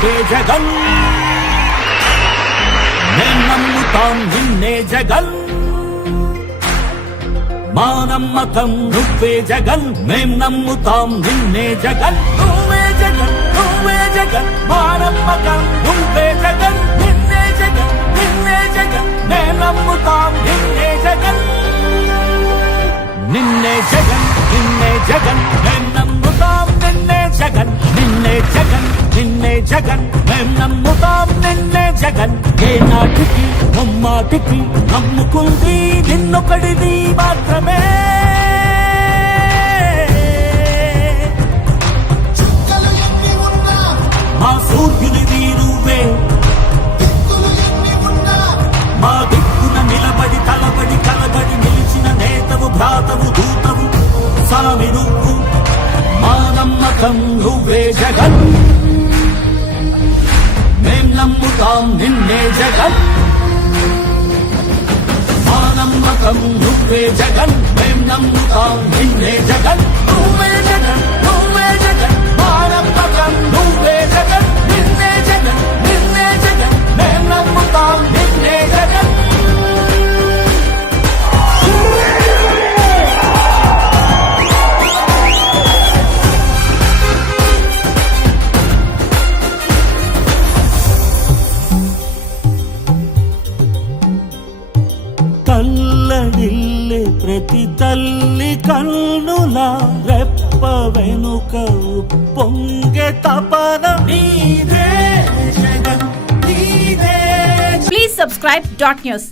నువ్వే జగన్ మేం నమ్ముతాం నిన్నే జగన్ మా నమ్మకం నువ్వే జగన్ మేం నమ్ముతాం నిన్నే జగన్ నువ్వే జగన్ నువ్వే జగన్ మా నమ్మకం నువ్వే జగన్ నిన్నే జగన్ నిన్నే జగన్ మేం నమ్ముతాం నిన్నే జగన్ నిన్నే జగన్ నిన్నే జగన్ మేం నమ్ముతాం నిన్నే జగన్ నిన్నే జగన్ నిన్నే జగన్ మేం నమ్ముతాం నిన్నే జగన్ ఏ నాటికి ముమ్మాటికి నమ్ముకుంది నిన్నొకడిది మాత్రమే మా సూర్యునిది నువ్వే మా దిక్కున నిలబడి తలబడి కలబడి నిలిచిన నేతవు భ్రాతవు దూతవు సామి నువ్వు మా నమ్మకం నువ్వే జగన్ మేం నమ్ముతాం నిన్నే జగన్ మా నమ్మకం నువ్వే జగన్ మేం నమ్ముతాం నిన్నే జగన్ నువ్వే జగన్ నువ్వే జగన్ మా నమ్మకం నువ్వే జగన్ నిన్నే జగన్ నిన్నే జగన్ మేం నమ్ముతాం నిన్నే జగన్ తల్లడిల్లే ప్రతి తల్లి కన్నులా రెప్ప వెనుక పొంగే తపన నీదే జగన్ నీదే. Please subscribe dot news.